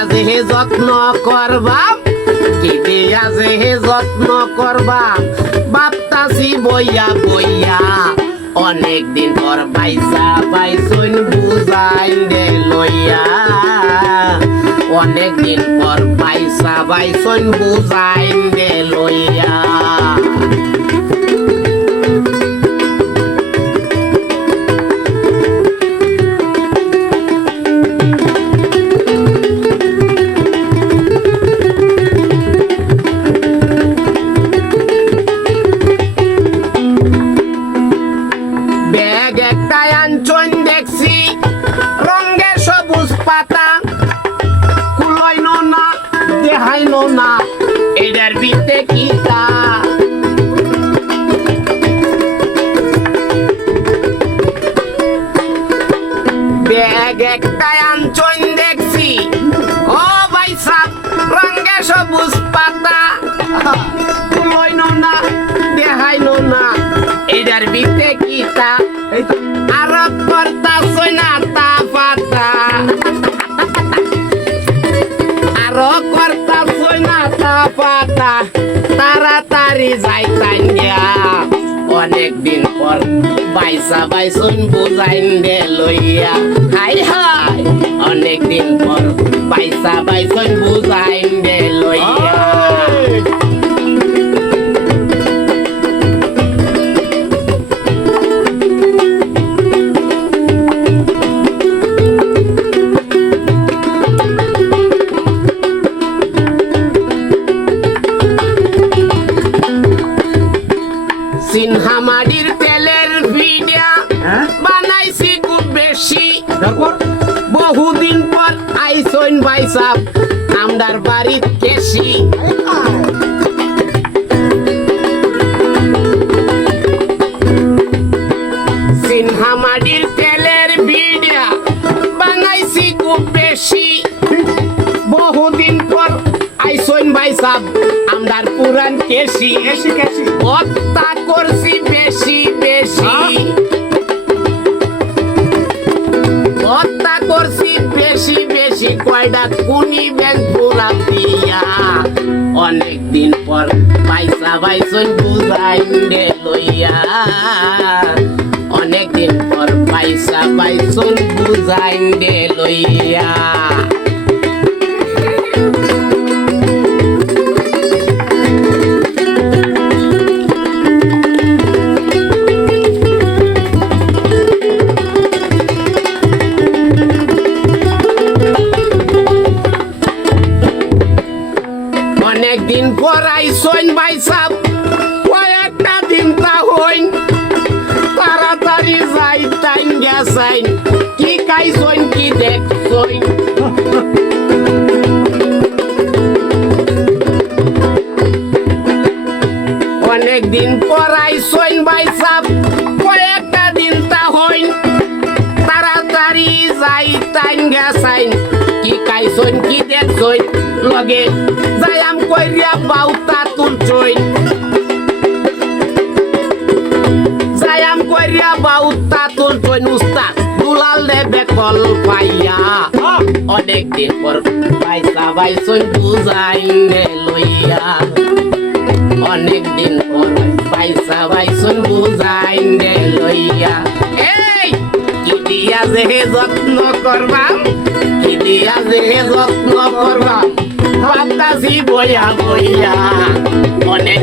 দিয়া যে যত্ন করবাম কি দিয়া যত্ন করবাম বাপতাছি বইয়া বইয়া অনেক দিন পর বাইসা বাইসুন বুঝাই দে লইয়া। অনেক দিন পর বাইসা বাইসুন বুঝাই দে লইয়া। ব্যাগ একটা আনছন দেখছি। ও ভাই সাহ রঙের সবুজ পাতা। কুলাইন না দেহাইন না এটার ভিতরে কি এই কর্তা সৈনা তা পাতা। আর কর্তা সৈনা তা পাতা। তাড়াতাড়ি যাইতাই গিয়া। অনেক দিন পর বাইসা বাইসুন বুঝাইন দে লইয়া। হাই অনেক দিন পর বাইসা বাইসুন বুঝাইন দে লইয়া। সিনহামাডির তেলের ভিডিয়া হ্যাঁ? বানাইছি খুব বেশি। তারপর? বহুদিন পর আইসইন বাইসাব আমদার বাড়ির কেশি। সিনহামাডির তেলের ভিডিয়া বানাইছি খুব বেশি। বহুদিন পর আইসইন আমদার পুরান কেশি। কেসি কেসি হত্যা করছি বেশি বেশি। বেশি কুনি ব্যাংক পুরা দিয়া। অনেক দিন পর পয়সা পাইছন বুঝাই দে লইয়া। অনেক দিন পর পয়সা পাইছন বুঝাই দে লইয়া। পর আইসইন ভাই সাহ কয়েকটা দিন তা হইন। তাড়াতাড়ি যাই, টাইম গেছাইন কি খাইছইন কি দেখছইন অনেক দিন পর আইসইন ভাই সাহ কয়েকটা দিন তা হইন। তাড়াতাড়ি যাই, টাইম গেছাইন কি খাইছইন কি দেখছইন? লগে যাইয়াম কইরিয়া বাউতা তুলছইন। যাইয়াম কইরিয়া বাউতা তুলছইন, উস্তাদ দুলাল দে বেকল পাইয়া। অনেক দিন পর পয়সা বাইসইন বুঝাই নে লইয়া। অনেক দিন পর পয়সা বাইসইন বুঝাই নে লইয়া। এই কি দিয়া যে যত্ন করবাম দিয়া যে যত্ন করবা? ভাবতাছি বইয়া বইয়া অনেক